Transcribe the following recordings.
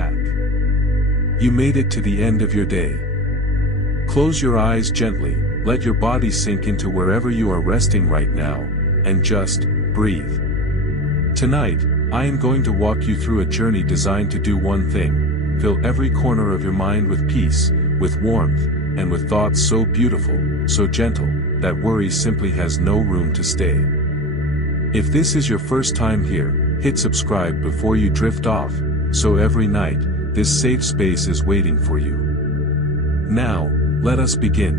back. You made it to the end of your day. Close your eyes gently, let your body sink into wherever you are resting right now, and just breathe. Tonight, I am going to walk you through a journey designed to do one thing: fill every corner of your mind with peace, with warmth, and with thoughts so beautiful, so gentle, that worry simply has no room to stay. If this is your first time here, hit subscribe before you drift off, so every night, this safe space is waiting for you. Now, let us begin.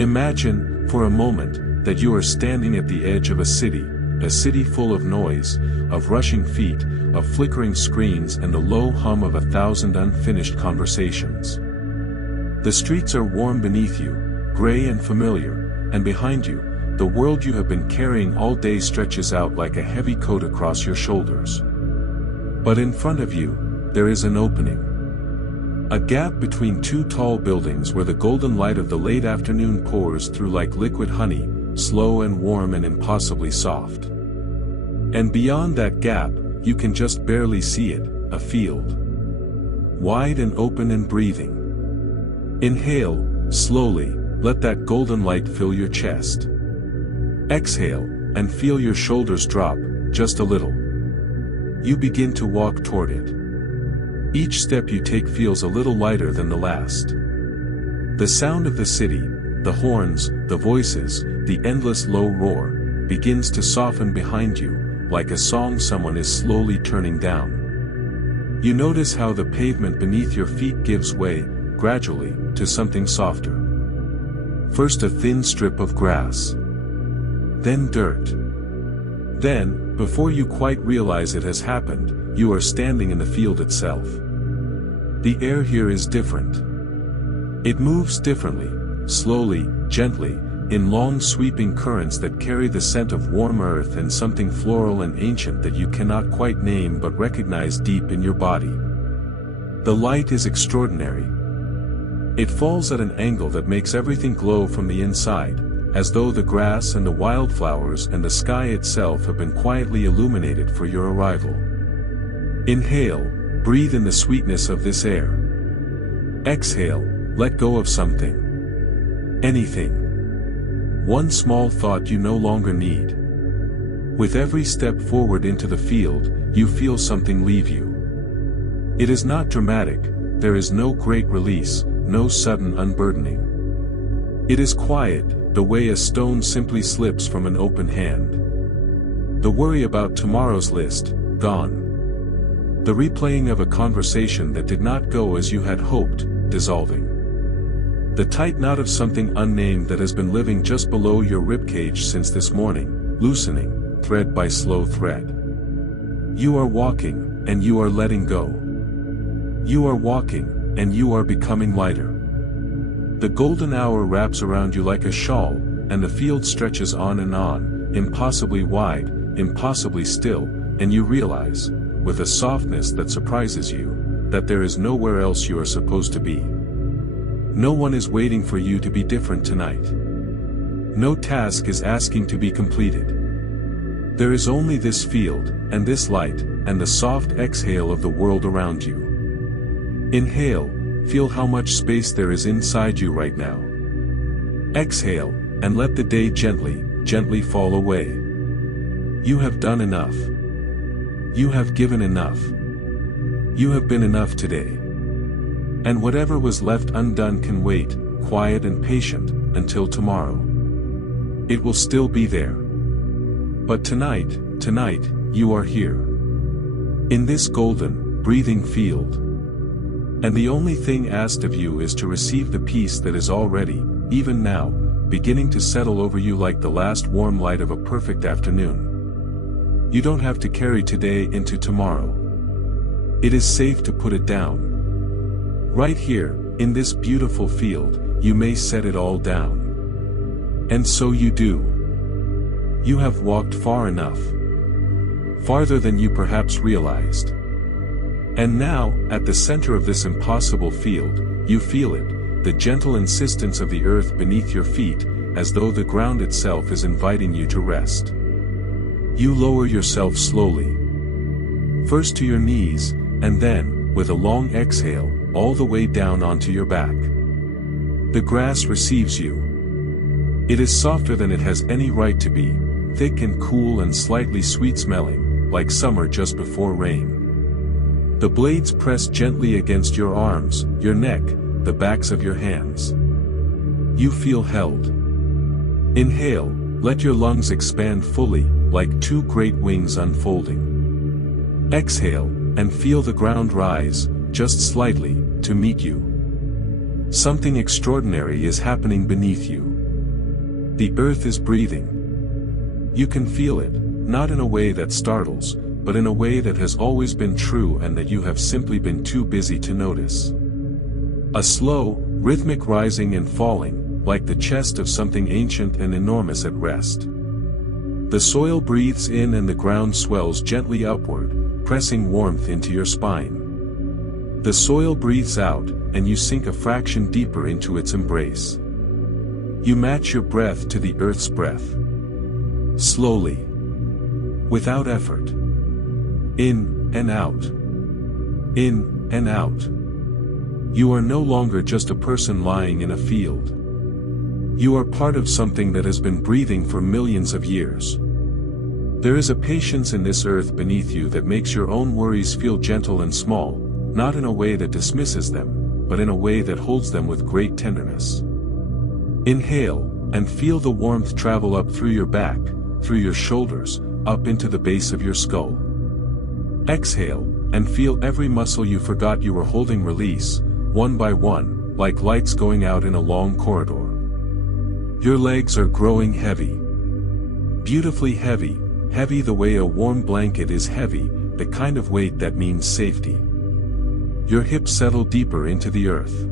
Imagine, for a moment, that you are standing at the edge of a city full of noise, of rushing feet, of flickering screens and the low hum of 1,000 unfinished conversations. The streets are warm beneath you, gray and familiar, and behind you, the world you have been carrying all day stretches out like a heavy coat across your shoulders. But in front of you, there is an opening. A gap between two tall buildings where the golden light of the late afternoon pours through like liquid honey, slow and warm and impossibly soft. And beyond that gap, you can just barely see it, a field. Wide and open and breathing. Inhale, slowly, let that golden light fill your chest. Exhale, and feel your shoulders drop, just a little. You begin to walk toward it. Each step you take feels a little lighter than the last. The sound of the city, the horns, the voices, the endless low roar, begins to soften behind you, like a song someone is slowly turning down. You notice how the pavement beneath your feet gives way, gradually, to something softer. First a thin strip of grass. Then dirt. Then, before you quite realize it has happened, you are standing in the field itself. The air here is different. It moves differently, slowly, gently, in long sweeping currents that carry the scent of warm earth and something floral and ancient that you cannot quite name but recognize deep in your body. The light is extraordinary. It falls at an angle that makes everything glow from the inside, as though the grass and the wildflowers and the sky itself have been quietly illuminated for your arrival. Inhale, breathe in the sweetness of this air. Exhale, let go of something. Anything. One small thought you no longer need. With every step forward into the field, you feel something leave you. It is not dramatic, there is no great release, no sudden unburdening. It is quiet, the way a stone simply slips from an open hand. The worry about tomorrow's list, gone. The replaying of a conversation that did not go as you had hoped, dissolving. The tight knot of something unnamed that has been living just below your ribcage since this morning, loosening, thread by slow thread. You are walking, and you are letting go. You are walking, and you are becoming lighter. The golden hour wraps around you like a shawl, and the field stretches on, impossibly wide, impossibly still, and you realize, with a softness that surprises you, that there is nowhere else you are supposed to be. No one is waiting for you to be different tonight. No task is asking to be completed. There is only this field, and this light, and the soft exhale of the world around you. Inhale, feel how much space there is inside you right now. Exhale, and let the day gently, gently fall away. You have done enough. You have given enough. You have been enough today. And whatever was left undone can wait, quiet and patient, until tomorrow. It will still be there. But tonight, you are here. In this golden, breathing field. And the only thing asked of you is to receive the peace that is already, even now, beginning to settle over you like the last warm light of a perfect afternoon. You don't have to carry today into tomorrow. It is safe to put it down. Right here, in this beautiful field, you may set it all down. And so you do. You have walked far enough. Farther than you perhaps realized. And now, at the center of this impossible field, you feel it, the gentle insistence of the earth beneath your feet, as though the ground itself is inviting you to rest. You lower yourself slowly. First to your knees, and then, with a long exhale, all the way down onto your back. The grass receives you. It is softer than it has any right to be, thick and cool and slightly sweet-smelling, like summer just before rain. The blades press gently against your arms, your neck, the backs of your hands. You feel held. Inhale, let your lungs expand fully, like two great wings unfolding. Exhale, and feel the ground rise, just slightly, to meet you. Something extraordinary is happening beneath you. The earth is breathing. You can feel it, not in a way that startles, but in a way that has always been true and that you have simply been too busy to notice. A slow, rhythmic rising and falling, like the chest of something ancient and enormous at rest. The soil breathes in and the ground swells gently upward, pressing warmth into your spine. The soil breathes out, and you sink a fraction deeper into its embrace. You match your breath to the earth's breath. Slowly. Without effort. In and out. In and out. You are no longer just a person lying in a field. You are part of something that has been breathing for millions of years. There is a patience in this earth beneath you that makes your own worries feel gentle and small, not in a way that dismisses them, but in a way that holds them with great tenderness. Inhale, and feel the warmth travel up through your back, through your shoulders, up into the base of your skull. Exhale, and feel every muscle you forgot you were holding release, one by one, like lights going out in a long corridor. Your legs are growing heavy. Beautifully heavy, heavy the way a warm blanket is heavy, the kind of weight that means safety. Your hips settle deeper into the earth.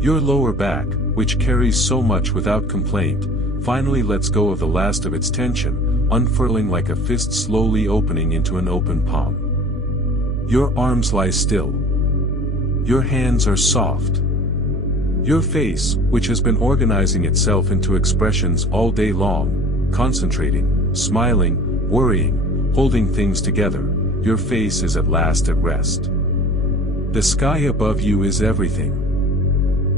Your lower back, which carries so much without complaint, finally lets go of the last of its tension, unfurling like a fist slowly opening into an open palm. Your arms lie still. Your hands are soft. Your face, which has been organizing itself into expressions all day long, concentrating, smiling, worrying, holding things together, your face is at last at rest. The sky above you is everything.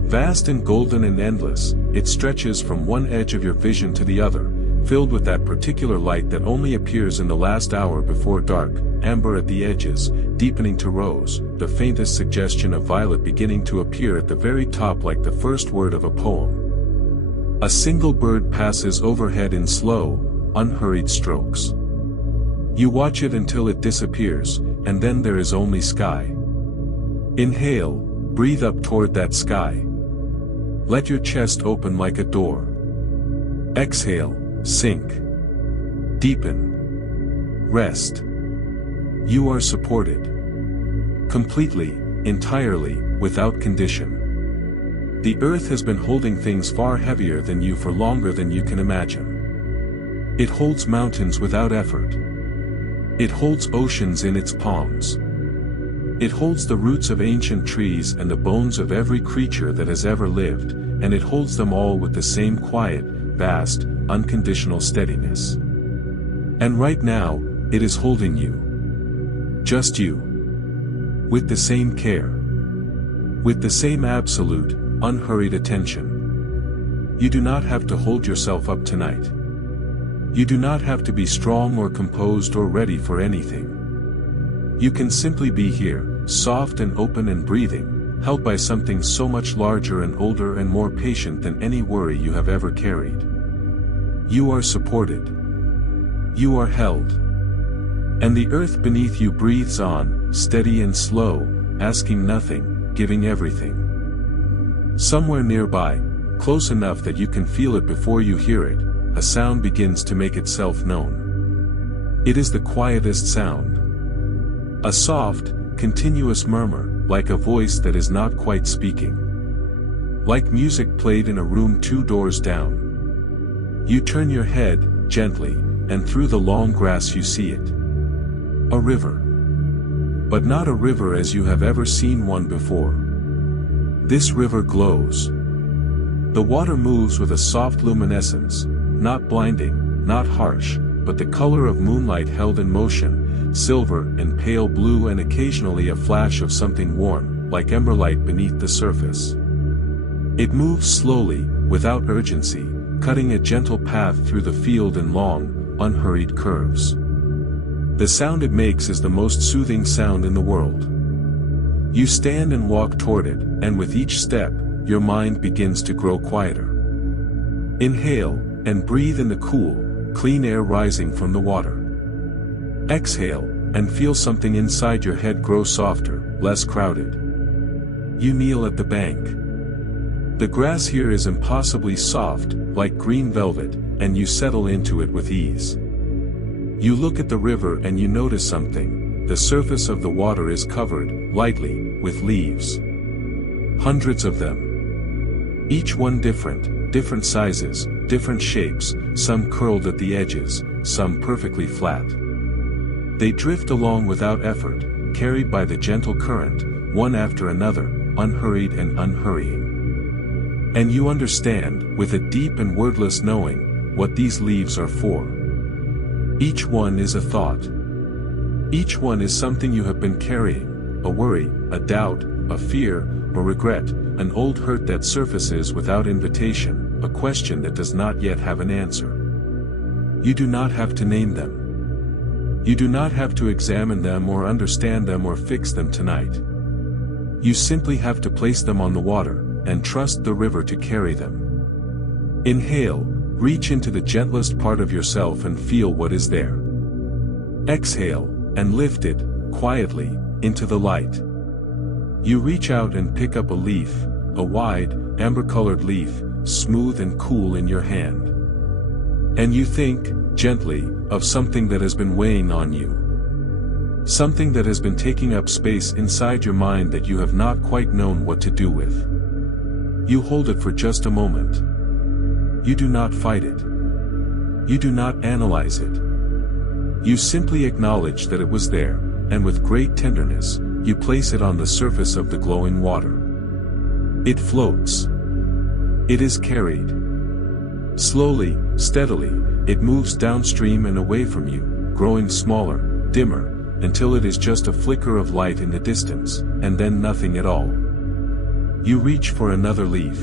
Vast and golden and endless, it stretches from one edge of your vision to the other, filled with that particular light that only appears in the last hour before dark, amber at the edges, deepening to rose, the faintest suggestion of violet beginning to appear at the very top like the first word of a poem. A single bird passes overhead in slow, unhurried strokes. You watch it until it disappears, and then there is only sky. Inhale, breathe up toward that sky. Let your chest open like a door. Exhale, sink. Deepen. Rest. You are supported. Completely, entirely, without condition. The earth has been holding things far heavier than you for longer than you can imagine. It holds mountains without effort. It holds oceans in its palms. It holds the roots of ancient trees and the bones of every creature that has ever lived, and it holds them all with the same quiet, vast, unconditional steadiness. And right now, it is holding you. Just you. With the same care. With the same absolute, unhurried attention. You do not have to hold yourself up tonight. You do not have to be strong or composed or ready for anything. You can simply be here, soft and open and breathing, held by something so much larger and older and more patient than any worry you have ever carried. You are supported. You are held. And the earth beneath you breathes on, steady and slow, asking nothing, giving everything. Somewhere nearby, close enough that you can feel it before you hear it, a sound begins to make itself known. It is the quietest sound. A soft, continuous murmur, like a voice that is not quite speaking. Like music played in a room 2 doors down. You turn your head, gently, and through the long grass you see it. A river. But not a river as you have ever seen one before. This river glows. The water moves with a soft luminescence, not blinding, not harsh, but the color of moonlight held in motion, silver and pale blue, and occasionally a flash of something warm, like ember light beneath the surface. It moves slowly, without urgency, cutting a gentle path through the field in long, unhurried curves. The sound it makes is the most soothing sound in the world. You stand and walk toward it, and with each step, your mind begins to grow quieter. Inhale, and breathe in the cool, clean air rising from the water. Exhale, and feel something inside your head grow softer, less crowded. You kneel at the bank. The grass here is impossibly soft, like green velvet, and you settle into it with ease. You look at the river and you notice something. The surface of the water is covered, lightly, with leaves. Hundreds of them. Each one different sizes, different shapes, some curled at the edges, some perfectly flat. They drift along without effort, carried by the gentle current, one after another, unhurried and unhurrying. And you understand, with a deep and wordless knowing, what these leaves are for. Each one is a thought. Each one is something you have been carrying, a worry, a doubt, a fear, a regret, an old hurt that surfaces without invitation, a question that does not yet have an answer. You do not have to name them. You do not have to examine them or understand them or fix them tonight. You simply have to place them on the water, and trust the river to carry them. Inhale, reach into the gentlest part of yourself and feel what is there. Exhale, and lift it, quietly, into the light. You reach out and pick up a leaf, a wide, amber-colored leaf, smooth and cool in your hand. And you think, gently, of something that has been weighing on you. Something that has been taking up space inside your mind that you have not quite known what to do with. You hold it for just a moment. You do not fight it. You do not analyze it. You simply acknowledge that it was there, and with great tenderness, you place it on the surface of the glowing water. It floats. It is carried. Slowly, steadily, it moves downstream and away from you, growing smaller, dimmer, until it is just a flicker of light in the distance, and then nothing at all. You reach for another leaf.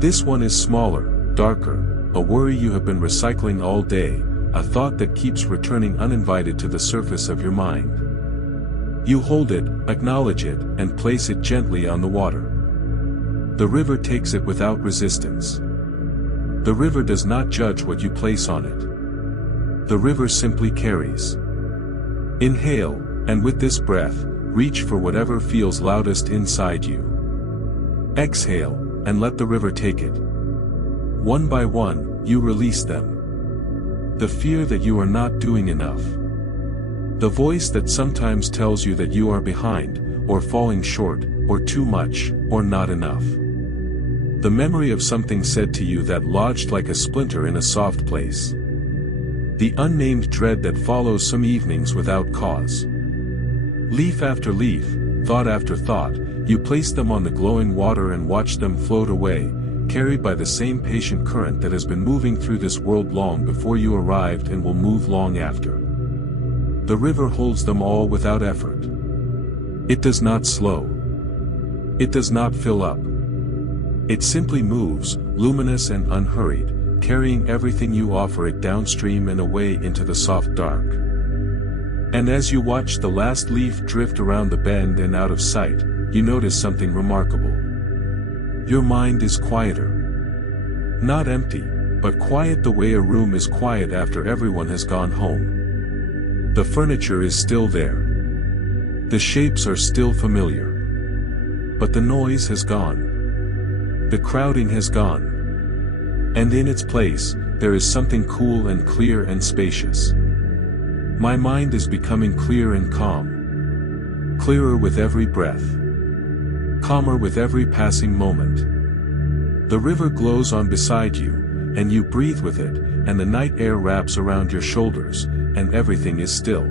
This one is smaller, darker, a worry you have been recycling all day, a thought that keeps returning uninvited to the surface of your mind. You hold it, acknowledge it, and place it gently on the water. The river takes it without resistance. The river does not judge what you place on it. The river simply carries. Inhale, and with this breath, reach for whatever feels loudest inside you. Exhale, and let the river take it. One by one, you release them. The fear that you are not doing enough. The voice that sometimes tells you that you are behind, or falling short, or too much, or not enough. The memory of something said to you that lodged like a splinter in a soft place. The unnamed dread that follows some evenings without cause. Leaf after leaf, thought after thought, you place them on the glowing water and watch them float away, carried by the same patient current that has been moving through this world long before you arrived and will move long after. The river holds them all without effort. It does not slow. It does not fill up. It simply moves, luminous and unhurried, carrying everything you offer it downstream and away into the soft dark. And as you watch the last leaf drift around the bend and out of sight, you notice something remarkable. Your mind is quieter. Not empty, but quiet the way a room is quiet after everyone has gone home. The furniture is still there. The shapes are still familiar. But the noise has gone. The crowding has gone. And in its place, there is something cool and clear and spacious. My mind is becoming clear and calm. Clearer with every breath. Calmer with every passing moment. The river glows on beside you, and you breathe with it, and the night air wraps around your shoulders, and everything is still.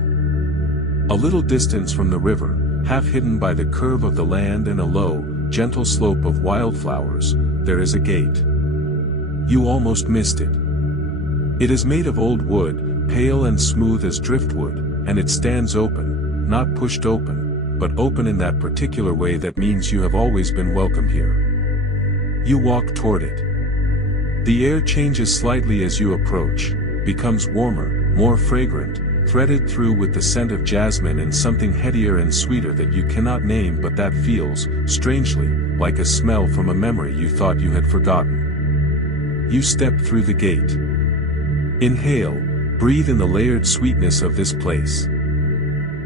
A little distance from the river, half hidden by the curve of the land and a low, gentle slope of wildflowers, there is a gate. You almost missed it. It is made of old wood, pale and smooth as driftwood, and it stands open, not pushed open, but open in that particular way that means you have always been welcome here. You walk toward it. The air changes slightly as you approach, becomes warmer, more fragrant, threaded through with the scent of jasmine and something headier and sweeter that you cannot name but that feels, strangely, like a smell from a memory you thought you had forgotten. You step through the gate. Inhale, breathe in the layered sweetness of this place.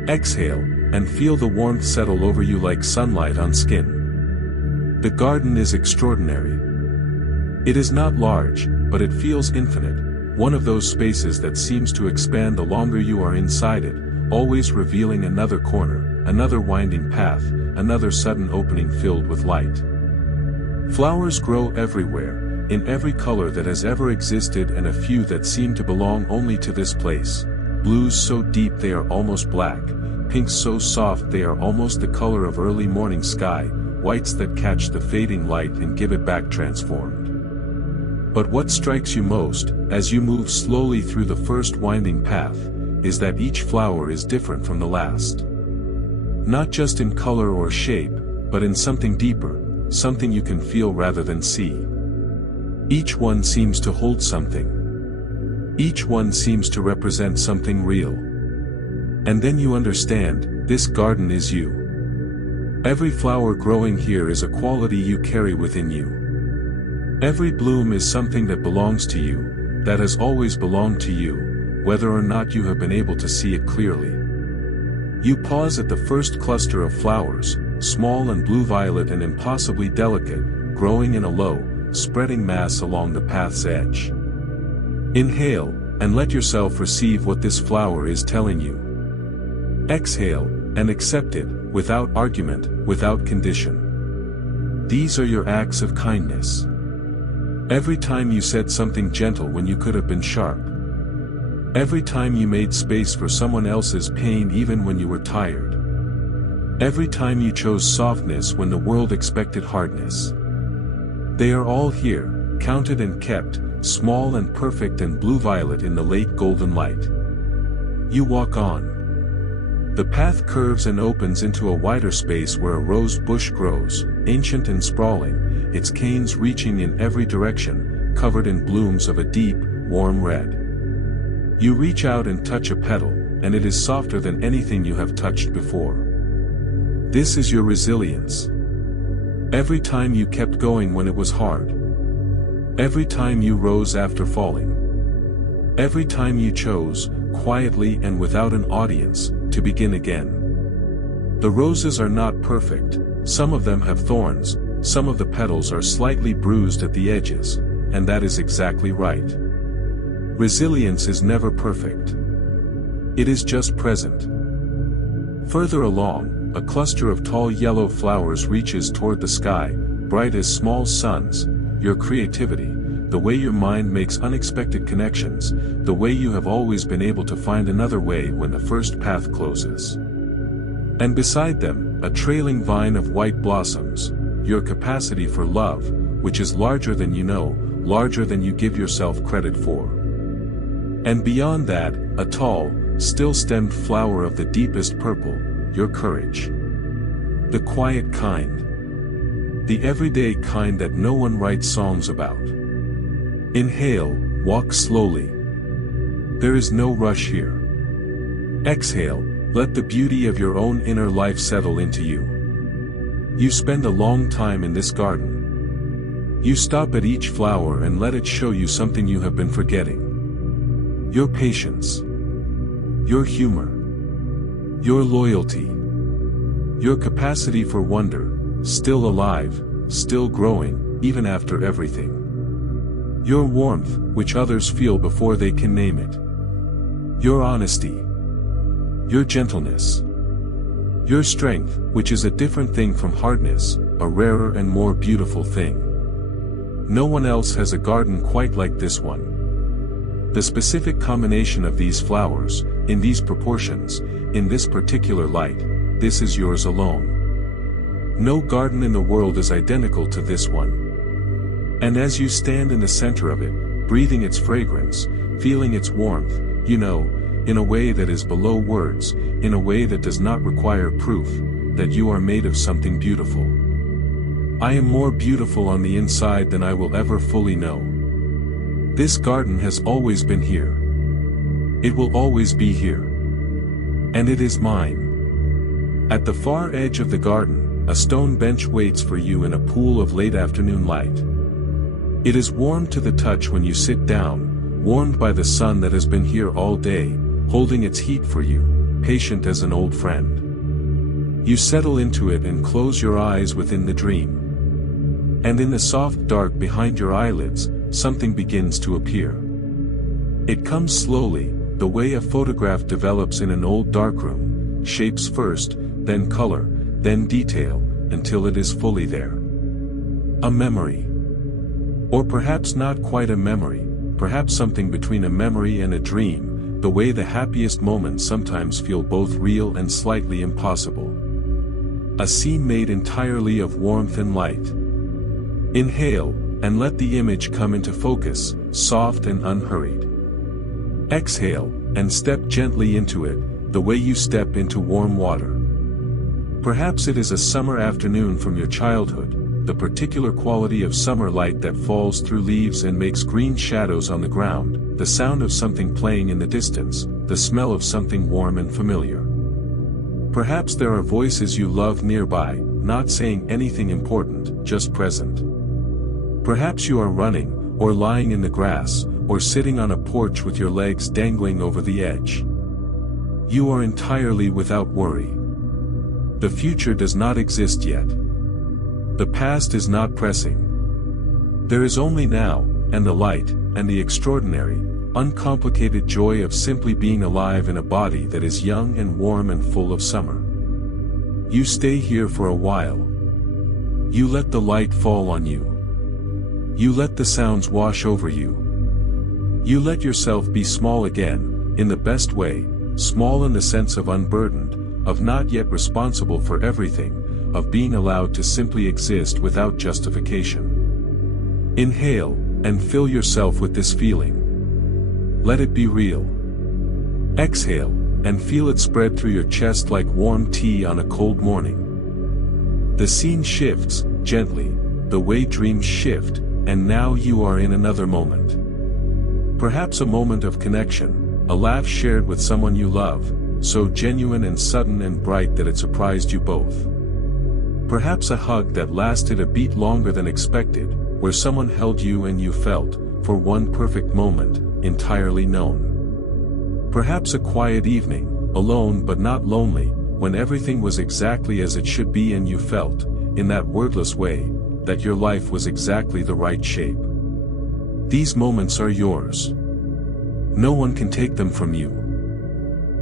Exhale, and feel the warmth settle over you like sunlight on skin. The garden is extraordinary. It is not large, but it feels infinite. One of those spaces that seems to expand the longer you are inside it, always revealing another corner, another winding path, another sudden opening filled with light. Flowers grow everywhere, in every color that has ever existed and a few that seem to belong only to this place. Blues so deep they are almost black, pinks so soft they are almost the color of early morning sky, whites that catch the fading light and give it back transformed. But what strikes you most, as you move slowly through the first winding path, is that each flower is different from the last. Not just in color or shape, but in something deeper, something you can feel rather than see. Each one seems to hold something. Each one seems to represent something real. And then you understand, this garden is you. Every flower growing here is a quality you carry within you. Every bloom is something that belongs to you, that has always belonged to you, whether or not you have been able to see it clearly. You pause at the first cluster of flowers, small and blue-violet and impossibly delicate, growing in a low, spreading mass along the path's edge. Inhale, and let yourself receive what this flower is telling you. Exhale, and accept it, without argument, without condition. These are your acts of kindness. Every time you said something gentle when you could have been sharp. Every time you made space for someone else's pain even when you were tired. Every time you chose softness when the world expected hardness. They are all here, counted and kept, small and perfect and blue-violet in the late golden light. You walk on. The path curves and opens into a wider space where a rose bush grows, ancient and sprawling, its canes reaching in every direction, covered in blooms of a deep, warm red. You reach out and touch a petal, and it is softer than anything you have touched before. This is your resilience. Every time you kept going when it was hard. Every time you rose after falling. Every time you chose, quietly and without an audience, to begin again. The roses are not perfect, some of them have thorns, some of the petals are slightly bruised at the edges, and that is exactly right. Resilience is never perfect. It is just present. Further along, a cluster of tall yellow flowers reaches toward the sky, bright as small suns, your creativity, the way your mind makes unexpected connections, the way you have always been able to find another way when the first path closes. And beside them, a trailing vine of white blossoms, your capacity for love, which is larger than you know, larger than you give yourself credit for. And beyond that, a tall, still-stemmed flower of the deepest purple, your courage. The quiet kind. The everyday kind that no one writes songs about. Inhale, walk slowly. There is no rush here. Exhale, let the beauty of your own inner life settle into you. You spend a long time in this garden. You stop at each flower and let it show you something you have been forgetting. Your patience. Your humor. Your loyalty. Your capacity for wonder, still alive, still growing, even after everything. Your warmth, which others feel before they can name it. Your honesty. Your gentleness. Your strength, which is a different thing from hardness, a rarer and more beautiful thing. No one else has a garden quite like this one. The specific combination of these flowers, in these proportions, in this particular light, this is yours alone. No garden in the world is identical to this one. And as you stand in the center of it, breathing its fragrance, feeling its warmth, you know, in a way that is below words, in a way that does not require proof, that you are made of something beautiful. I am more beautiful on the inside than I will ever fully know. This garden has always been here. It will always be here. And it is mine. At the far edge of the garden, a stone bench waits for you in a pool of late afternoon light. It is warm to the touch when you sit down, warmed by the sun that has been here all day, holding its heat for you, patient as an old friend. You settle into it and close your eyes within the dream. And in the soft dark behind your eyelids, something begins to appear. It comes slowly, the way a photograph develops in an old darkroom, shapes first, then color, then detail, until it is fully there. A memory. Or perhaps not quite a memory, perhaps something between a memory and a dream, the way the happiest moments sometimes feel both real and slightly impossible. A scene made entirely of warmth and light. Inhale, and let the image come into focus, soft and unhurried. Exhale, and step gently into it, the way you step into warm water. Perhaps it is a summer afternoon from your childhood, the particular quality of summer light that falls through leaves and makes green shadows on the ground, the sound of something playing in the distance, the smell of something warm and familiar. Perhaps there are voices you love nearby, not saying anything important, just present. Perhaps you are running, or lying in the grass, or sitting on a porch with your legs dangling over the edge. You are entirely without worry. The future does not exist yet. The past is not pressing. There is only now, and the light, and the extraordinary, uncomplicated joy of simply being alive in a body that is young and warm and full of summer. You stay here for a while. You let the light fall on you. You let the sounds wash over you. You let yourself be small again, in the best way, small in the sense of unburdened, of not yet responsible for everything, of being allowed to simply exist without justification. Inhale, and fill yourself with this feeling. Let it be real. Exhale, and feel it spread through your chest like warm tea on a cold morning. The scene shifts, gently, the way dreams shift, and now you are in another moment. Perhaps a moment of connection, a laugh shared with someone you love, so genuine and sudden and bright that it surprised you both. Perhaps a hug that lasted a beat longer than expected, where someone held you and you felt, for one perfect moment, entirely known. Perhaps a quiet evening, alone but not lonely, when everything was exactly as it should be and you felt, in that wordless way, that your life was exactly the right shape. These moments are yours. No one can take them from you.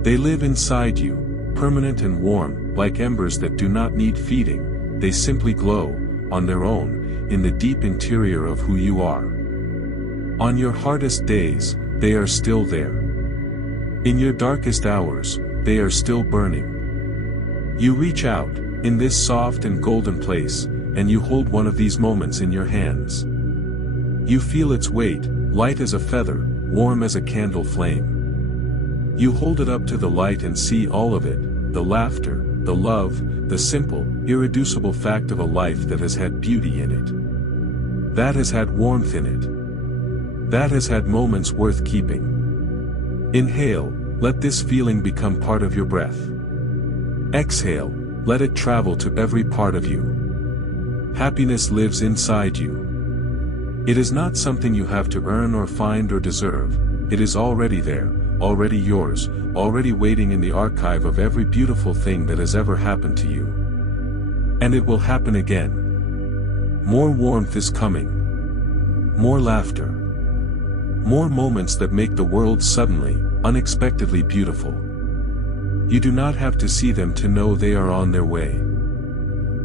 They live inside you, permanent and warm, like embers that do not need feeding, they simply glow, on their own, in the deep interior of who you are. On your hardest days, they are still there. In your darkest hours, they are still burning. You reach out, in this soft and golden place, and you hold one of these moments in your hands. You feel its weight, light as a feather, warm as a candle flame. You hold it up to the light and see all of it, the laughter, the love, the simple, irreducible fact of a life that has had beauty in it. That has had warmth in it. That has had moments worth keeping. Inhale, let this feeling become part of your breath. Exhale, let it travel to every part of you. Happiness lives inside you. It is not something you have to earn or find or deserve, it is already there, already yours, already waiting in the archive of every beautiful thing that has ever happened to you. And it will happen again. More warmth is coming. More laughter. More moments that make the world suddenly, unexpectedly beautiful. You do not have to see them to know they are on their way.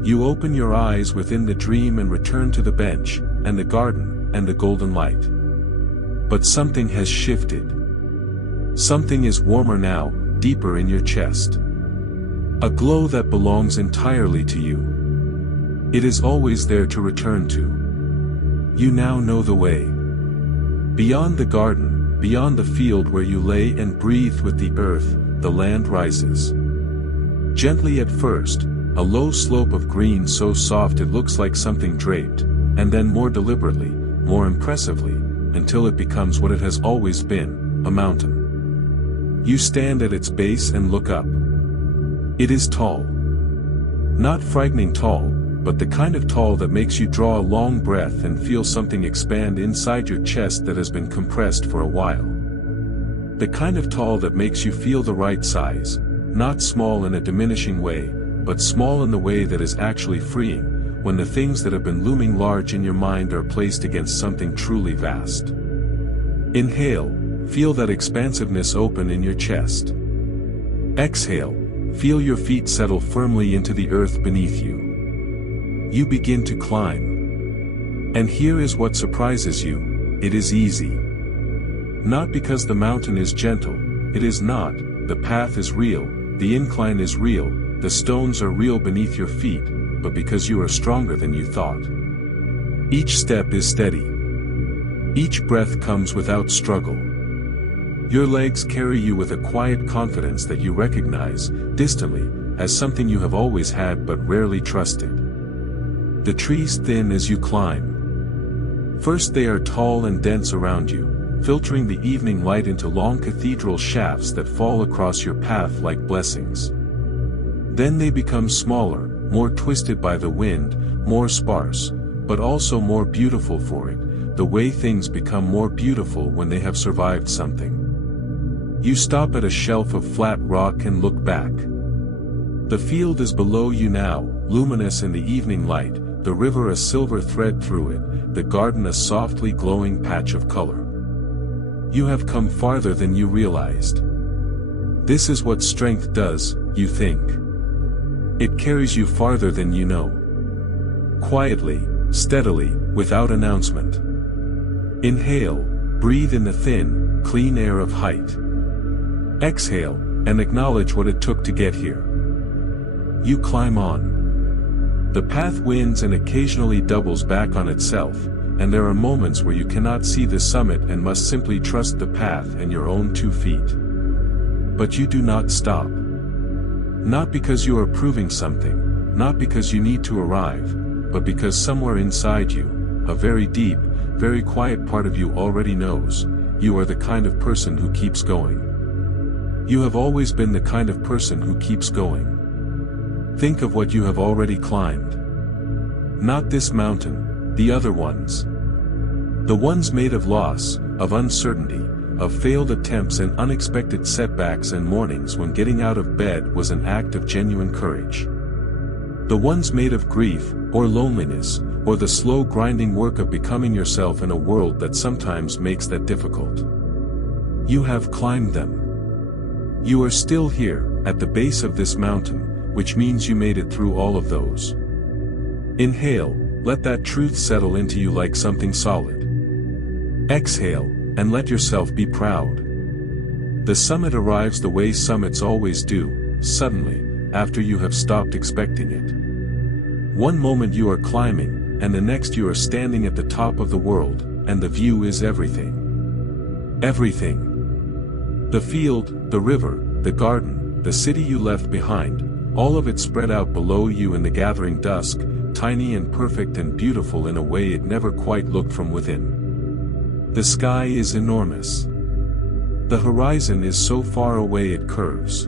You open your eyes within the dream and return to the bench, and the garden, and the golden light. But something has shifted. Something is warmer now, deeper in your chest. A glow that belongs entirely to you. It is always there to return to. You now know the way. Beyond the garden, beyond the field where you lay and breathe with the earth, the land rises. Gently at first, a low slope of green so soft it looks like something draped, and then more deliberately, more impressively, until it becomes what it has always been, a mountain. You stand at its base and look up. It is tall. Not frightening tall, but the kind of tall that makes you draw a long breath and feel something expand inside your chest that has been compressed for a while. The kind of tall that makes you feel the right size, not small in a diminishing way, but small in the way that is actually freeing, when the things that have been looming large in your mind are placed against something truly vast. Inhale, feel that expansiveness open in your chest. Exhale, feel your feet settle firmly into the earth beneath you. You begin to climb. And here is what surprises you: it is easy. Not because the mountain is gentle, it is not, the path is real, the incline is real, the stones are real beneath your feet, but because you are stronger than you thought. Each step is steady. Each breath comes without struggle. Your legs carry you with a quiet confidence that you recognize, distantly, as something you have always had but rarely trusted. The trees thin as you climb. First they are tall and dense around you, filtering the evening light into long cathedral shafts that fall across your path like blessings. Then they become smaller, more twisted by the wind, more sparse, but also more beautiful for it, the way things become more beautiful when they have survived something. You stop at a shelf of flat rock and look back. The field is below you now, luminous in the evening light, the river a silver thread through it, the garden a softly glowing patch of color. You have come farther than you realized. This is what strength does, you think. It carries you farther than you know. Quietly, steadily, without announcement. Inhale, breathe in the thin, clean air of height. Exhale, and acknowledge what it took to get here. You climb on. The path winds and occasionally doubles back on itself, and there are moments where you cannot see the summit and must simply trust the path and your own 2 feet. But you do not stop. Not because you are proving something, not because you need to arrive, but because somewhere inside you, a very deep, very quiet part of you already knows, you are the kind of person who keeps going. You have always been the kind of person who keeps going. Think of what you have already climbed. Not this mountain, the other ones. The ones made of loss, of uncertainty, of failed attempts and unexpected setbacks and mornings when getting out of bed was an act of genuine courage. The ones made of grief, or loneliness, or the slow grinding work of becoming yourself in a world that sometimes makes that difficult. You have climbed them. You are still here, at the base of this mountain, which means you made it through all of those. Inhale, let that truth settle into you like something solid. Exhale, and let yourself be proud. The summit arrives the way summits always do, suddenly, after you have stopped expecting it. One moment you are climbing, and the next you are standing at the top of the world, and the view is everything. Everything. The field, the river, the garden, the city you left behind, all of it spread out below you in the gathering dusk, tiny and perfect and beautiful in a way it never quite looked from within. The sky is enormous. The horizon is so far away it curves.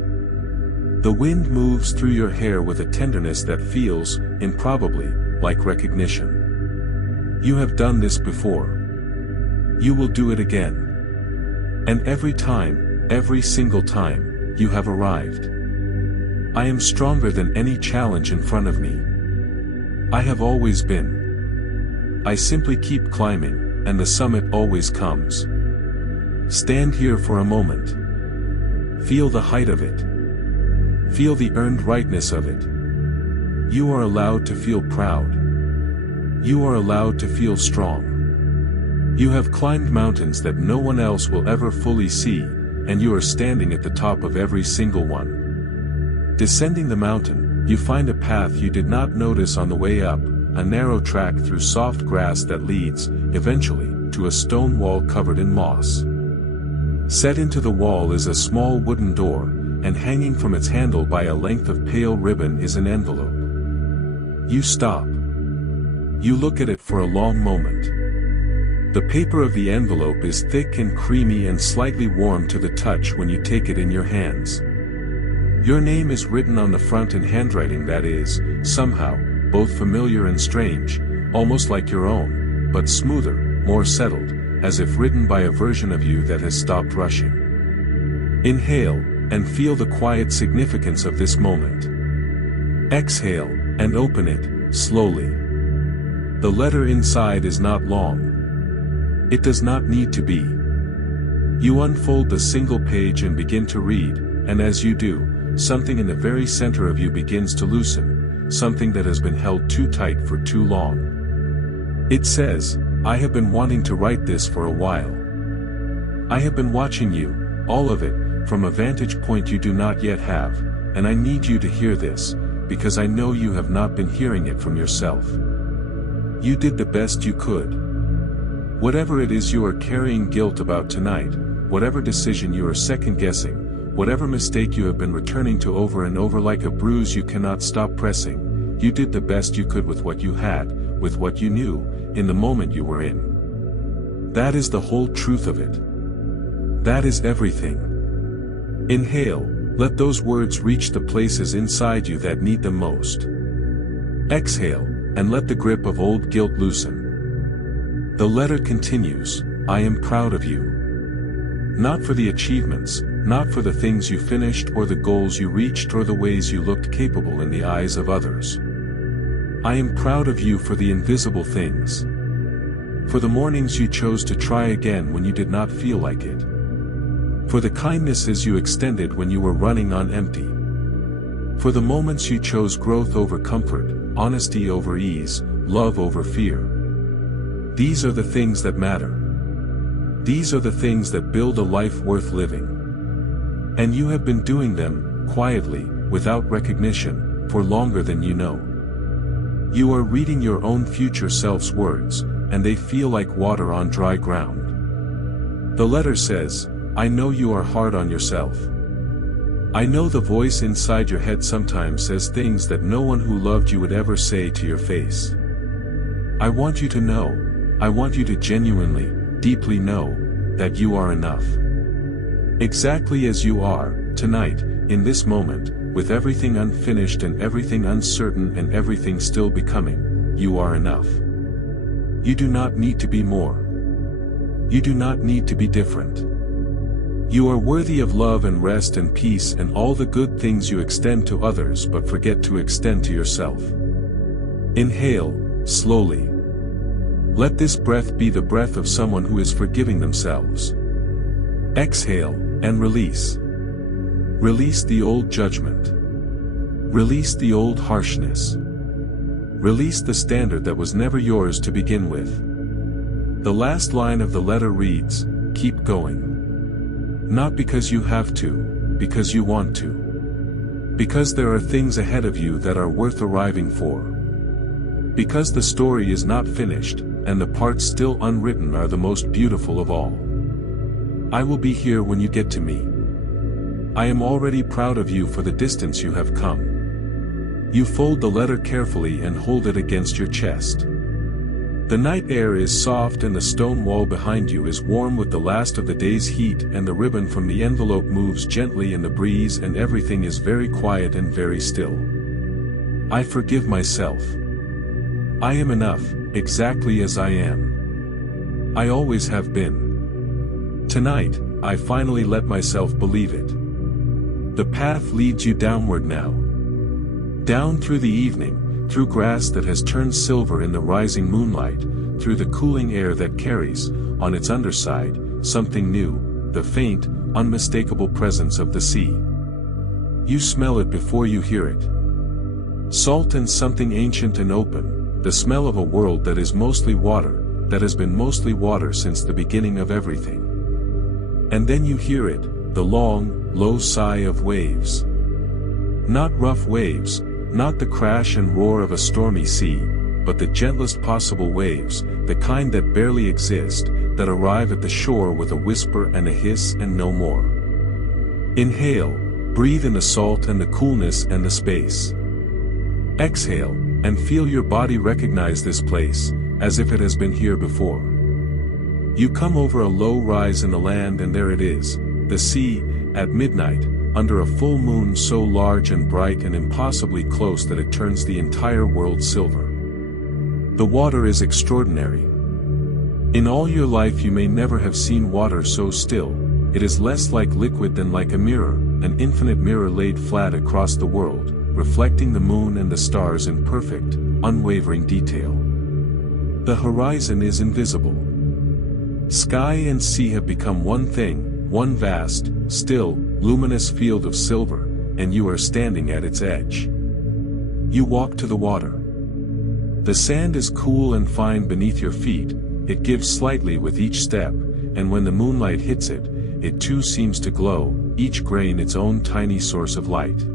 The wind moves through your hair with a tenderness that feels, improbably, like recognition. You have done this before. You will do it again. And every time, every single time, you have arrived. I am stronger than any challenge in front of me. I have always been. I simply keep climbing, and the summit always comes. Stand here for a moment. Feel the height of it. Feel the earned rightness of it. You are allowed to feel proud. You are allowed to feel strong. You have climbed mountains that no one else will ever fully see, and you are standing at the top of every single one. Descending the mountain, you find a path you did not notice on the way up, a narrow track through soft grass that leads, eventually, to a stone wall covered in moss. Set into the wall is a small wooden door, and hanging from its handle by a length of pale ribbon is an envelope. You stop. You look at it for a long moment. The paper of the envelope is thick and creamy and slightly warm to the touch when you take it in your hands. Your name is written on the front in handwriting that is, somehow, both familiar and strange, almost like your own, but smoother, more settled, as if written by a version of you that has stopped rushing. Inhale, and feel the quiet significance of this moment. Exhale, and open it, slowly. The letter inside is not long. It does not need to be. You unfold the single page and begin to read, and as you do, something in the very center of you begins to loosen, something that has been held too tight for too long. It says, I have been wanting to write this for a while. I have been watching you, all of it, from a vantage point you do not yet have, and I need you to hear this, because I know you have not been hearing it from yourself. You did the best you could. Whatever it is you are carrying guilt about tonight, whatever decision you are second-guessing, whatever mistake you have been returning to over and over like a bruise you cannot stop pressing, you did the best you could with what you had, with what you knew, in the moment you were in. That is the whole truth of it. That is everything. Inhale, let those words reach the places inside you that need them most. Exhale, and let the grip of old guilt loosen. The letter continues, I am proud of you. Not for the achievements, not for the things you finished or the goals you reached or the ways you looked capable in the eyes of others. I am proud of you for the invisible things. For the mornings you chose to try again when you did not feel like it. For the kindnesses you extended when you were running on empty. For the moments you chose growth over comfort, honesty over ease, love over fear. These are the things that matter. These are the things that build a life worth living. And you have been doing them, quietly, without recognition, for longer than you know. You are reading your own future self's words, and they feel like water on dry ground. The letter says, I know you are hard on yourself. I know the voice inside your head sometimes says things that no one who loved you would ever say to your face. I want you to know, I want you to genuinely, deeply know, that you are enough. Exactly as you are, tonight, in this moment, with everything unfinished and everything uncertain and everything still becoming, you are enough. You do not need to be more. You do not need to be different. You are worthy of love and rest and peace and all the good things you extend to others but forget to extend to yourself. Inhale, slowly. Let this breath be the breath of someone who is forgiving themselves. Exhale, and release. Release the old judgment. Release the old harshness. Release the standard that was never yours to begin with. The last line of the letter reads, keep going. Not because you have to, because you want to. Because there are things ahead of you that are worth arriving for. Because the story is not finished, and the parts still unwritten are the most beautiful of all. I will be here when you get to me. I am already proud of you for the distance you have come. You fold the letter carefully and hold it against your chest. The night air is soft and the stone wall behind you is warm with the last of the day's heat and the ribbon from the envelope moves gently in the breeze and everything is very quiet and very still. I forgive myself. I am enough, exactly as I am. I always have been. Tonight, I finally let myself believe it. The path leads you downward now. Down through the evening, through grass that has turned silver in the rising moonlight, through the cooling air that carries, on its underside, something new, the faint, unmistakable presence of the sea. You smell it before you hear it. Salt and something ancient and open. The smell of a world that is mostly water, that has been mostly water since the beginning of everything. And then you hear it, the long, low sigh of waves. Not rough waves, not the crash and roar of a stormy sea, but the gentlest possible waves, the kind that barely exist, that arrive at the shore with a whisper and a hiss and no more. Inhale, breathe in the salt and the coolness and the space. Exhale, and feel your body recognize this place, as if it has been here before. You come over a low rise in the land and there it is, the sea, at midnight, under a full moon so large and bright and impossibly close that it turns the entire world silver. The water is extraordinary. In all your life you may never have seen water so still. It is less like liquid than like a mirror, an infinite mirror laid flat across the world, reflecting the moon and the stars in perfect, unwavering detail. The horizon is invisible. Sky and sea have become one thing, one vast, still, luminous field of silver, and you are standing at its edge. You walk to the water. The sand is cool and fine beneath your feet, it gives slightly with each step, and when the moonlight hits it, it too seems to glow, each grain its own tiny source of light.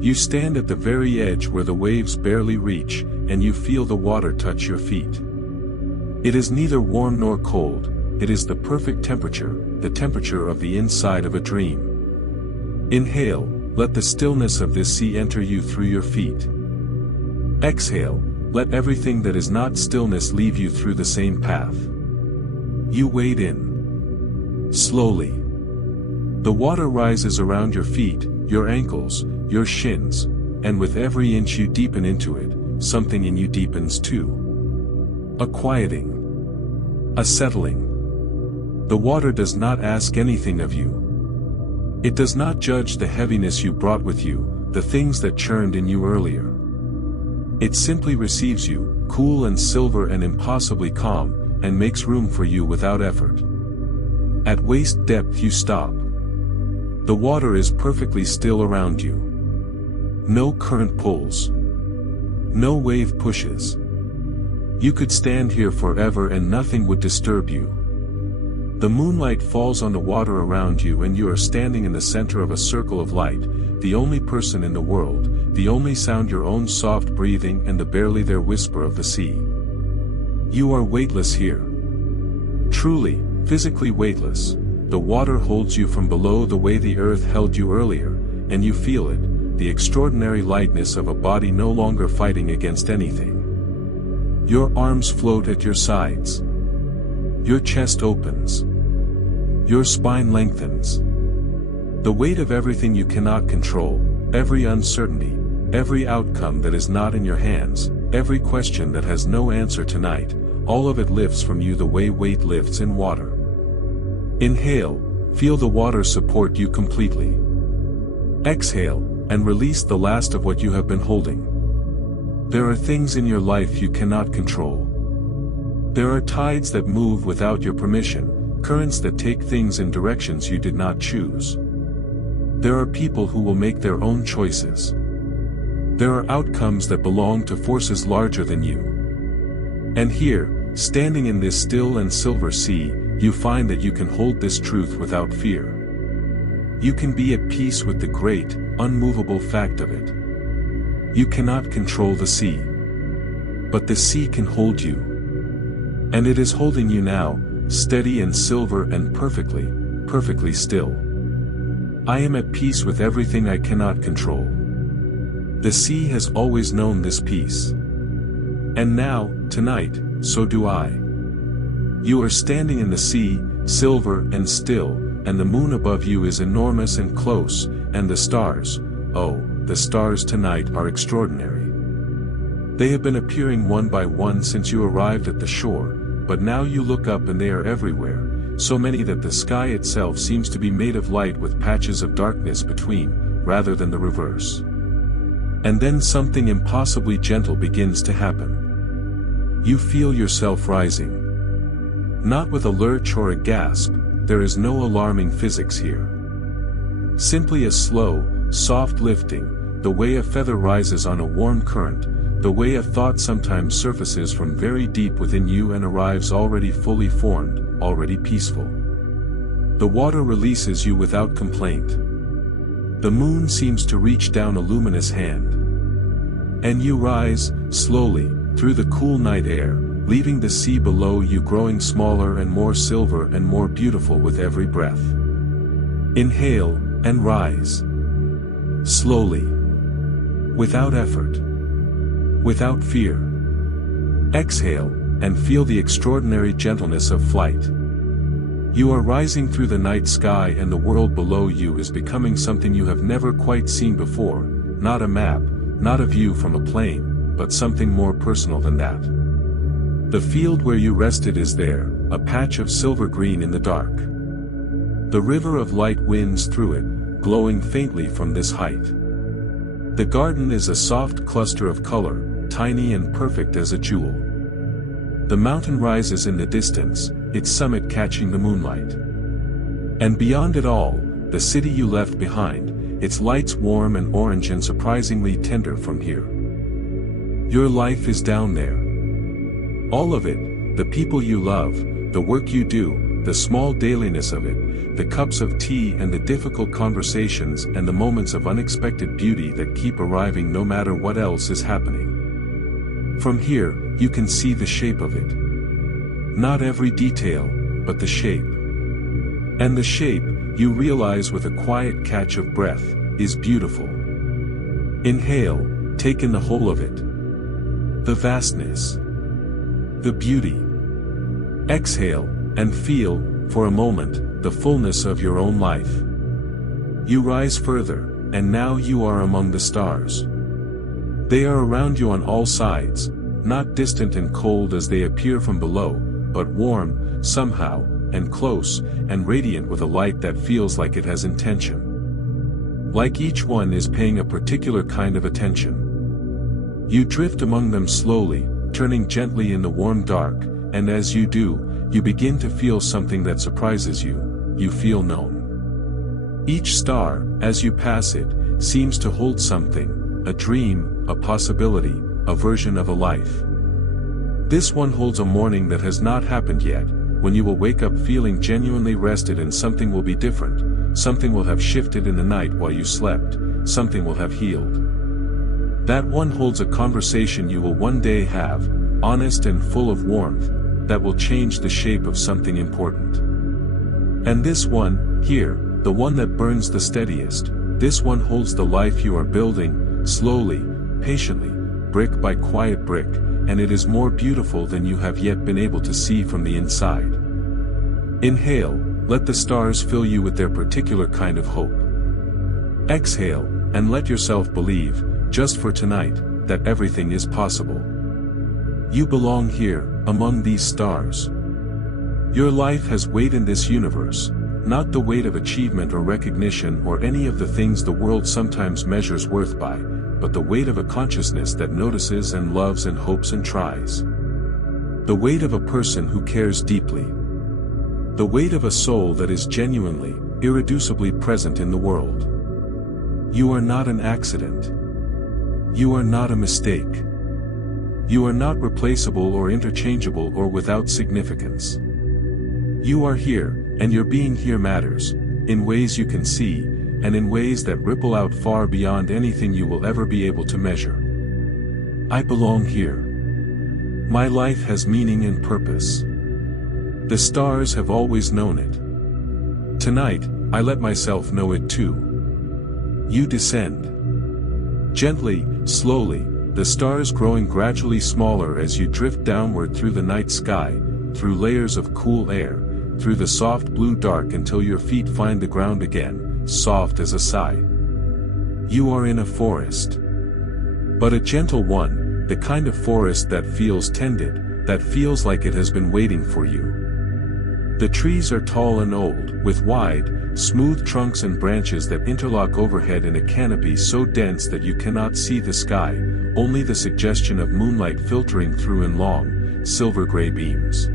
You stand at the very edge where the waves barely reach, and you feel the water touch your feet. It is neither warm nor cold, it is the perfect temperature, the temperature of the inside of a dream. Inhale, let the stillness of this sea enter you through your feet. Exhale, let everything that is not stillness leave you through the same path. You wade in. Slowly. The water rises around your feet, your ankles, your shins, and with every inch you deepen into it, something in you deepens too. A quieting. A settling. The water does not ask anything of you. It does not judge the heaviness you brought with you, the things that churned in you earlier. It simply receives you, cool and silver and impossibly calm, and makes room for you without effort. At waist depth you stop. The water is perfectly still around you. No current pulls. No wave pushes. You could stand here forever and nothing would disturb you. The moonlight falls on the water around you and you are standing in the center of a circle of light, the only person in the world, the only sound your own soft breathing and the barely there whisper of the sea. You are weightless here. Truly, physically weightless. The water holds you from below the way the earth held you earlier, and you feel it, the extraordinary lightness of a body no longer fighting against anything. Your arms float at your sides. Your chest opens. Your spine lengthens. The weight of everything you cannot control, every uncertainty, every outcome that is not in your hands, every question that has no answer tonight, all of it lifts from you the way weight lifts in water. Inhale, feel the water support you completely. Exhale, and release the last of what you have been holding. There are things in your life you cannot control. There are tides that move without your permission, currents that take things in directions you did not choose. There are people who will make their own choices. There are outcomes that belong to forces larger than you. And here, standing in this still and silver sea, you find that you can hold this truth without fear. You can be at peace with the great, unmovable fact of it. You cannot control the sea. But the sea can hold you. And it is holding you now, steady and silver and perfectly still. I am at peace with everything I cannot control. The sea has always known this peace. And now, tonight, so do I. You are standing in the sea, silver and still, and the moon above you is enormous and close, and the stars, oh, the stars tonight are extraordinary. They have been appearing one by one since you arrived at the shore, but now you look up and they are everywhere, so many that the sky itself seems to be made of light with patches of darkness between, rather than the reverse. And then something impossibly gentle begins to happen. You feel yourself rising. Not with a lurch or a gasp, there is no alarming physics here. Simply a slow, soft lifting, the way a feather rises on a warm current, the way a thought sometimes surfaces from very deep within you and arrives already fully formed, already peaceful. The water releases you without complaint. The moon seems to reach down a luminous hand. And you rise, slowly, through the cool night air, leaving the sea below you growing smaller and more silver and more beautiful with every breath. Inhale, and rise. Slowly. Without effort. Without fear. Exhale, and feel the extraordinary gentleness of flight. You are rising through the night sky and the world below you is becoming something you have never quite seen before, not a map, not a view from a plane, but something more personal than that. The field where you rested is there, a patch of silver green in the dark. The river of light winds through it, glowing faintly from this height. The garden is a soft cluster of color, tiny and perfect as a jewel. The mountain rises in the distance, its summit catching the moonlight. And beyond it all, the city you left behind, its lights warm and orange and surprisingly tender from here. Your life is down there. All of it, the people you love, the work you do, the small dailiness of it, the cups of tea and the difficult conversations and the moments of unexpected beauty that keep arriving no matter what else is happening. From here, you can see the shape of it. Not every detail, but the shape. And the shape, you realize with a quiet catch of breath, is beautiful. Inhale, take in the whole of it. The vastness. The beauty. Exhale, and feel, for a moment, the fullness of your own life. You rise further, and now you are among the stars. They are around you on all sides, not distant and cold as they appear from below, but warm, somehow, and close, and radiant with a light that feels like it has intention. Like each one is paying a particular kind of attention. You drift among them slowly, turning gently in the warm dark, and as you do, you begin to feel something that surprises you, you feel known. Each star, as you pass it, seems to hold something, a dream, a possibility, a version of a life. This one holds a morning that has not happened yet, when you will wake up feeling genuinely rested and something will be different, something will have shifted in the night while you slept, something will have healed. That one holds a conversation you will one day have, honest and full of warmth, that will change the shape of something important. And this one, here, the one that burns the steadiest, this one holds the life you are building, slowly, patiently, brick by quiet brick, and it is more beautiful than you have yet been able to see from the inside. Inhale, let the stars fill you with their particular kind of hope. Exhale, and let yourself believe, just for tonight, that everything is possible. You belong here, among these stars. Your life has weight in this universe, not the weight of achievement or recognition or any of the things the world sometimes measures worth by, but the weight of a consciousness that notices and loves and hopes and tries. The weight of a person who cares deeply. The weight of a soul that is genuinely, irreducibly present in the world. You are not an accident. You are not a mistake. You are not replaceable or interchangeable or without significance. You are here, and your being here matters, in ways you can see, and in ways that ripple out far beyond anything you will ever be able to measure. I belong here. My life has meaning and purpose. The stars have always known it. Tonight, I let myself know it too. You descend. Gently, slowly, the stars growing gradually smaller as you drift downward through the night sky, through layers of cool air, through the soft blue dark until your feet find the ground again, soft as a sigh. You are in a forest. But a gentle one, the kind of forest that feels tended, that feels like it has been waiting for you. The trees are tall and old, with wide, smooth trunks and branches that interlock overhead in a canopy so dense that you cannot see the sky, only the suggestion of moonlight filtering through in long, silver-gray beams.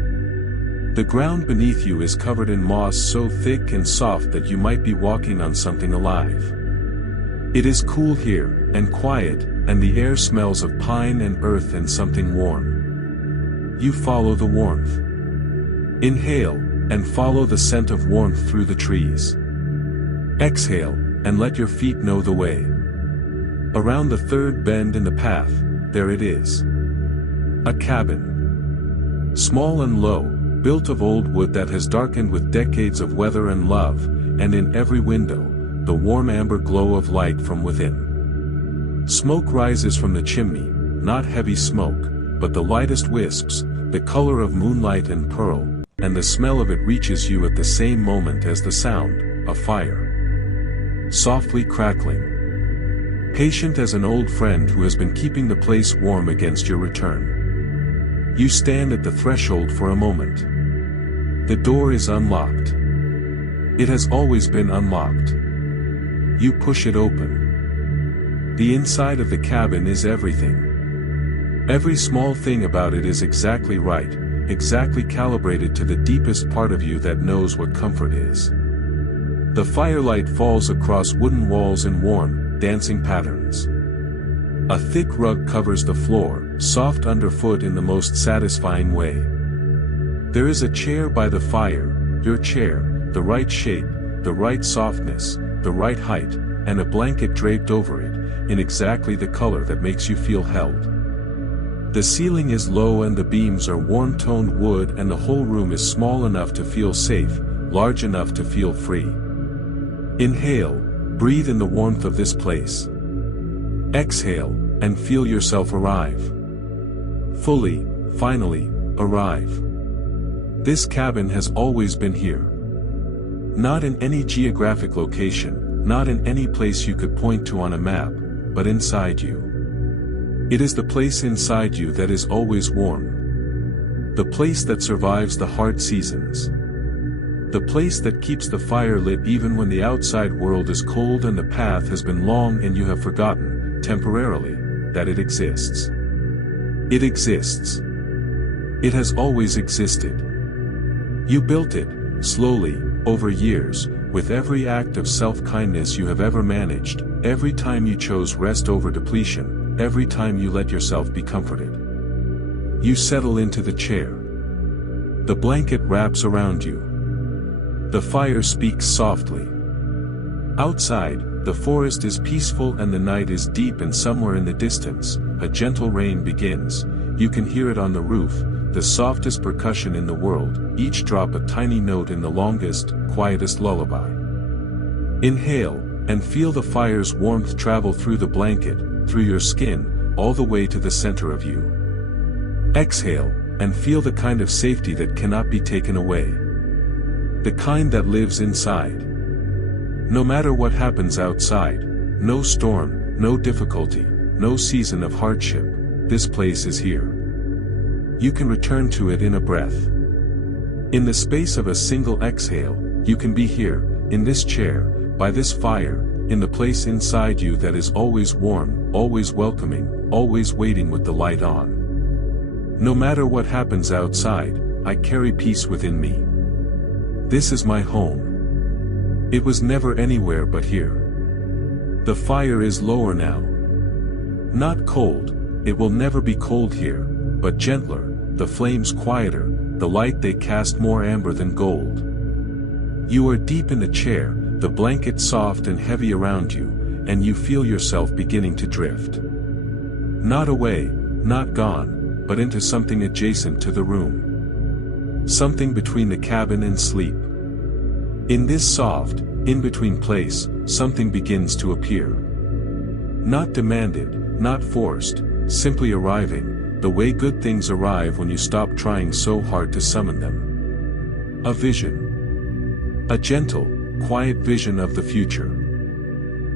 The ground beneath you is covered in moss so thick and soft that you might be walking on something alive. It is cool here, and quiet, and the air smells of pine and earth and something warm. You follow the warmth. Inhale, and follow the scent of warmth through the trees. Exhale, and let your feet know the way. Around the third bend in the path, there it is. A cabin. Small and low, built of old wood that has darkened with decades of weather and love, and in every window, the warm amber glow of light from within. Smoke rises from the chimney, not heavy smoke, but the lightest wisps, the color of moonlight and pearl, and the smell of it reaches you at the same moment as the sound, a fire. Softly crackling. Patient as an old friend who has been keeping the place warm against your return. You stand at the threshold for a moment. The door is unlocked. It has always been unlocked. You push it open. The inside of the cabin is everything. Every small thing about it is exactly right, exactly calibrated to the deepest part of you that knows what comfort is. The firelight falls across wooden walls in warm, dancing patterns. A thick rug covers the floor, soft underfoot in the most satisfying way. There is a chair by the fire, your chair, the right shape, the right softness, the right height, and a blanket draped over it, in exactly the color that makes you feel held. The ceiling is low and the beams are warm-toned wood, and the whole room is small enough to feel safe, large enough to feel free. Inhale, breathe in the warmth of this place. Exhale, and feel yourself arrive. Fully, finally, arrive. This cabin has always been here. Not in any geographic location, not in any place you could point to on a map, but inside you. It is the place inside you that is always warm. The place that survives the hard seasons. The place that keeps the fire lit even when the outside world is cold and the path has been long and you have forgotten, temporarily, that it exists. It exists. It has always existed. You built it, slowly, over years, with every act of self-kindness you have ever managed, every time you chose rest over depletion, every time you let yourself be comforted. You settle into the chair. The blanket wraps around you. The fire speaks softly. Outside, the forest is peaceful and the night is deep, and somewhere in the distance, a gentle rain begins. You can hear it on the roof, the softest percussion in the world, each drop a tiny note in the longest, quietest lullaby. Inhale, and feel the fire's warmth travel through the blanket, through your skin, all the way to the center of you. Exhale, and feel the kind of safety that cannot be taken away. The kind that lives inside. No matter what happens outside, no storm, no difficulty, no season of hardship, this place is here. You can return to it in a breath. In the space of a single exhale, you can be here, in this chair, by this fire, in the place inside you that is always warm, always welcoming, always waiting with the light on. No matter what happens outside, I carry peace within me. This is my home. It was never anywhere but here. The fire is lower now. Not cold, it will never be cold here, but gentler, the flames quieter, the light they cast more amber than gold. You are deep in the chair, the blanket soft and heavy around you, and you feel yourself beginning to drift. Not away, not gone, but into something adjacent to the room. Something between the cabin and sleep. In this soft, in-between place, something begins to appear. Not demanded, not forced, simply arriving, the way good things arrive when you stop trying so hard to summon them. A vision. A gentle, quiet vision of the future.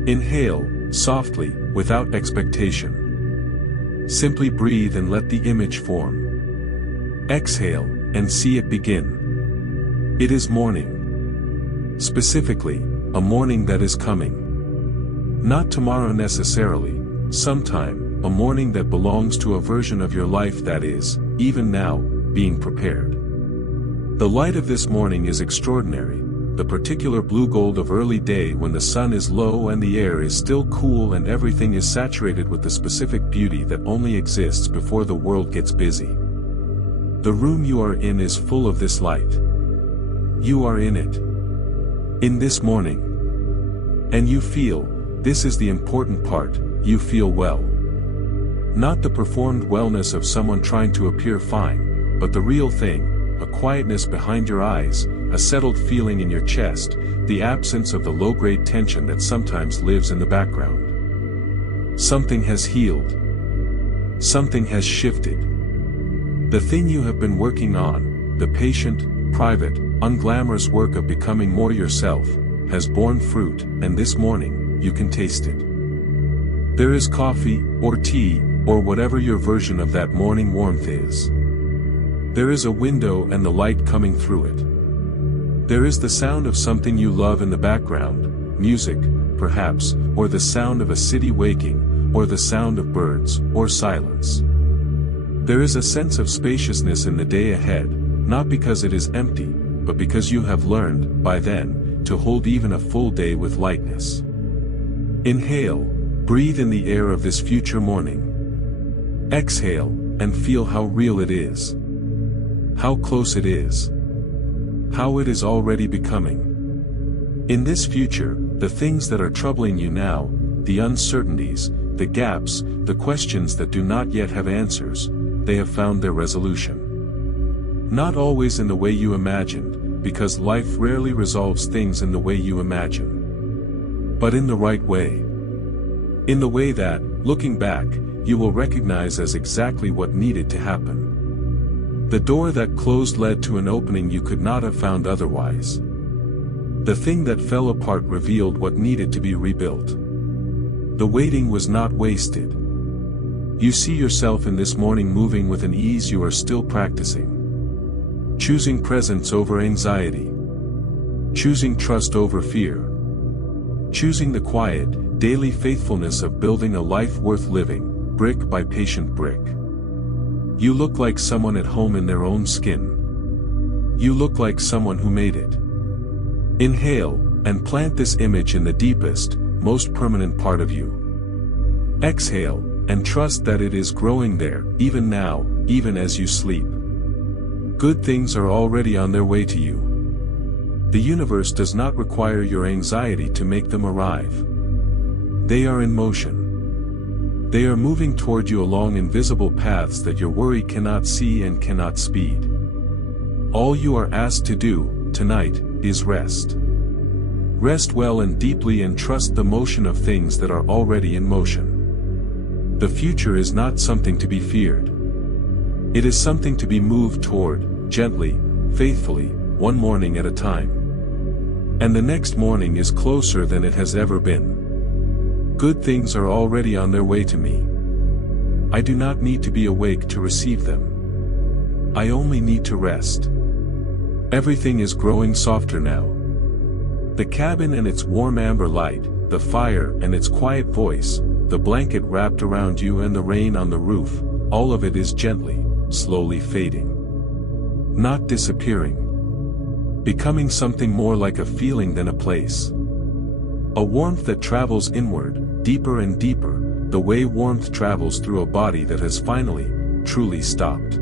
Inhale, softly, without expectation. Simply breathe and let the image form. Exhale, and see it begin. It is morning. Specifically, a morning that is coming. Not tomorrow necessarily, sometime, a morning that belongs to a version of your life that is, even now, being prepared. The light of this morning is extraordinary, the particular blue gold of early day when the sun is low and the air is still cool and everything is saturated with the specific beauty that only exists before the world gets busy. The room you are in is full of this light. You are in it. In this morning. And you feel, this is the important part, you feel well. Not the performed wellness of someone trying to appear fine, but the real thing, a quietness behind your eyes, a settled feeling in your chest, the absence of the low-grade tension that sometimes lives in the background. Something has healed. Something has shifted. The thing you have been working on, the patient, private, unglamorous work of becoming more yourself, has borne fruit, and this morning, you can taste it. There is coffee, or tea, or whatever your version of that morning warmth is. There is a window and the light coming through it. There is the sound of something you love in the background, music, perhaps, or the sound of a city waking, or the sound of birds, or silence. There is a sense of spaciousness in the day ahead, not because it is empty, but because you have learned, by then, to hold even a full day with lightness. Inhale, breathe in the air of this future morning. Exhale, and feel how real it is. How close it is. How it is already becoming. In this future, the things that are troubling you now, the uncertainties, the gaps, the questions that do not yet have answers, they have found their resolution. Not always in the way you imagined, because life rarely resolves things in the way you imagine. But in the right way. In the way that, looking back, you will recognize as exactly what needed to happen. The door that closed led to an opening you could not have found otherwise. The thing that fell apart revealed what needed to be rebuilt. The waiting was not wasted. You see yourself in this morning moving with an ease you are still practicing. Choosing presence over anxiety. Choosing trust over fear. Choosing the quiet, daily faithfulness of building a life worth living, brick by patient brick. You look like someone at home in their own skin. You look like someone who made it. Inhale, and plant this image in the deepest, most permanent part of you. Exhale, and trust that it is growing there, even now, even as you sleep. Good things are already on their way to you. The universe does not require your anxiety to make them arrive. They are in motion. They are moving toward you along invisible paths that your worry cannot see and cannot speed. All you are asked to do, tonight, is rest. Rest well and deeply and trust the motion of things that are already in motion. The future is not something to be feared. It is something to be moved toward, gently, faithfully, one morning at a time. And the next morning is closer than it has ever been. Good things are already on their way to me. I do not need to be awake to receive them. I only need to rest. Everything is growing softer now. The cabin and its warm amber light, the fire and its quiet voice, the blanket wrapped around you and the rain on the roof, all of it is gently, slowly fading. Not disappearing. Becoming something more like a feeling than a place. A warmth that travels inward, deeper and deeper, the way warmth travels through a body that has finally, truly stopped.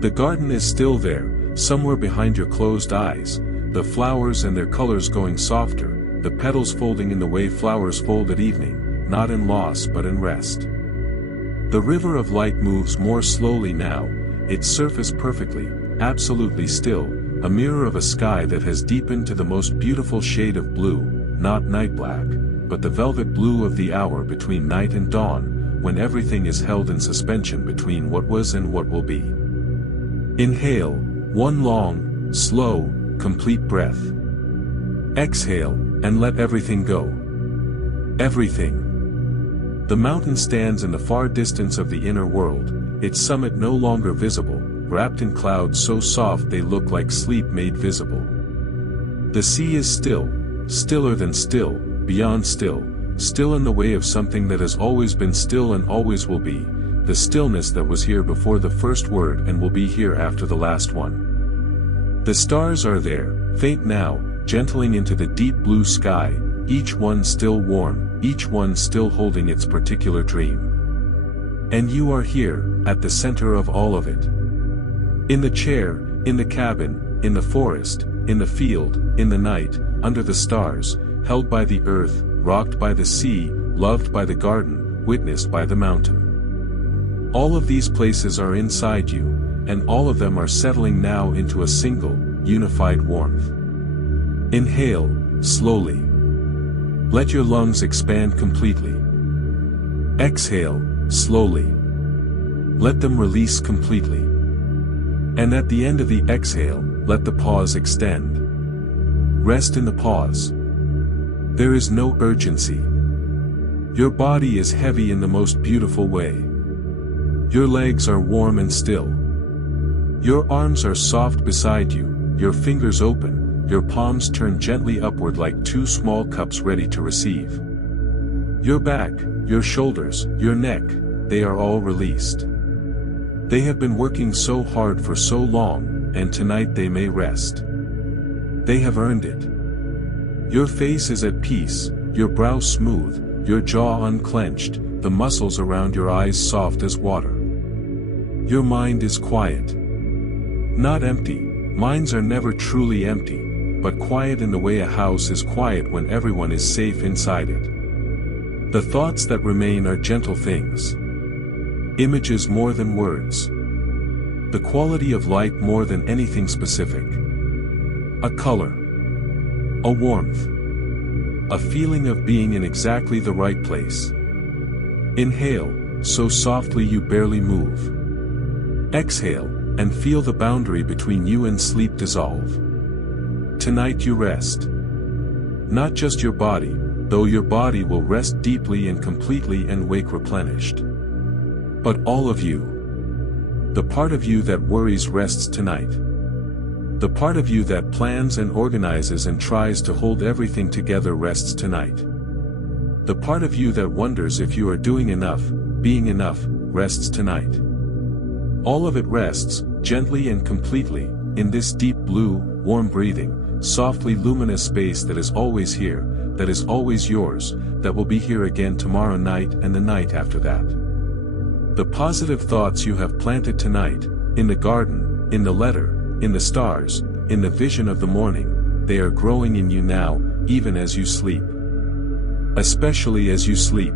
The garden is still there, somewhere behind your closed eyes, the flowers and their colors going softer, the petals folding in the way flowers fold at evening, not in loss but in rest. The river of light moves more slowly now, its surface perfectly, absolutely still, a mirror of a sky that has deepened to the most beautiful shade of blue, not night black, but the velvet blue of the hour between night and dawn, when everything is held in suspension between what was and what will be. Inhale, one long, slow, complete breath. Exhale, and let everything go. Everything. The mountain stands in the far distance of the inner world, its summit no longer visible, wrapped in clouds so soft they look like sleep made visible. The sea is still, stiller than still, beyond still, still in the way of something that has always been still and always will be, the stillness that was here before the first word and will be here after the last one. The stars are there, faint now, gentling into the deep blue sky, each one still warm, each one still holding its particular dream. And you are here, at the center of all of it. In the chair, in the cabin, in the forest, in the field, in the night, under the stars, held by the earth, rocked by the sea, loved by the garden, witnessed by the mountain. All of these places are inside you, and all of them are settling now into a single, unified warmth. Inhale, slowly. Let your lungs expand completely. Exhale, slowly. Let them release completely. And at the end of the exhale, let the pause extend. Rest in the pause. There is no urgency. Your body is heavy in the most beautiful way. Your legs are warm and still. Your arms are soft beside you, your fingers open, your palms turn gently upward like two small cups ready to receive. Your back, your shoulders, your neck, they are all released. They have been working so hard for so long, and tonight they may rest. They have earned it. Your face is at peace, your brow smooth, your jaw unclenched, the muscles around your eyes soft as water. Your mind is quiet. Not empty, minds are never truly empty, but quiet in the way a house is quiet when everyone is safe inside it. The thoughts that remain are gentle things. Images more than words. The quality of light more than anything specific. A color. A warmth. A feeling of being in exactly the right place. Inhale, so softly you barely move. Exhale, and feel the boundary between you and sleep dissolve. Tonight you rest. Not just your body, though your body will rest deeply and completely and wake replenished. But all of you. The part of you that worries rests tonight. The part of you that plans and organizes and tries to hold everything together rests tonight. The part of you that wonders if you are doing enough, being enough, rests tonight. All of it rests, gently and completely, in this deep blue, warm breathing, softly luminous space that is always here, that is always yours, that will be here again tomorrow night and the night after that. The positive thoughts you have planted tonight, in the garden, in the letter, in the stars, in the vision of the morning, they are growing in you now, even as you sleep. Especially as you sleep.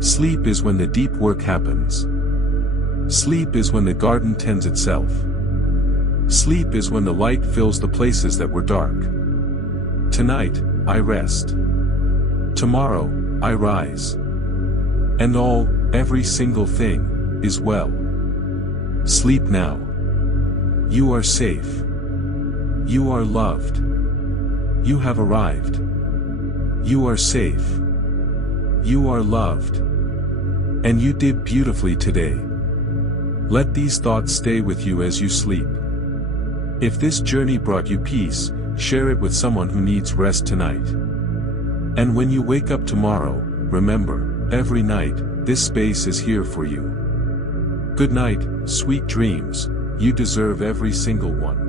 Sleep is when the deep work happens. Sleep is when the garden tends itself. Sleep is when the light fills the places that were dark. Tonight, I rest. Tomorrow, I rise. And every single thing, is well. Sleep now. You are safe. You are loved. You have arrived. You are safe. You are loved. And you did beautifully today. Let these thoughts stay with you as you sleep. If this journey brought you peace, share it with someone who needs rest tonight. And when you wake up tomorrow, remember, every night, this space is here for you. Good night, sweet dreams, you deserve every single one.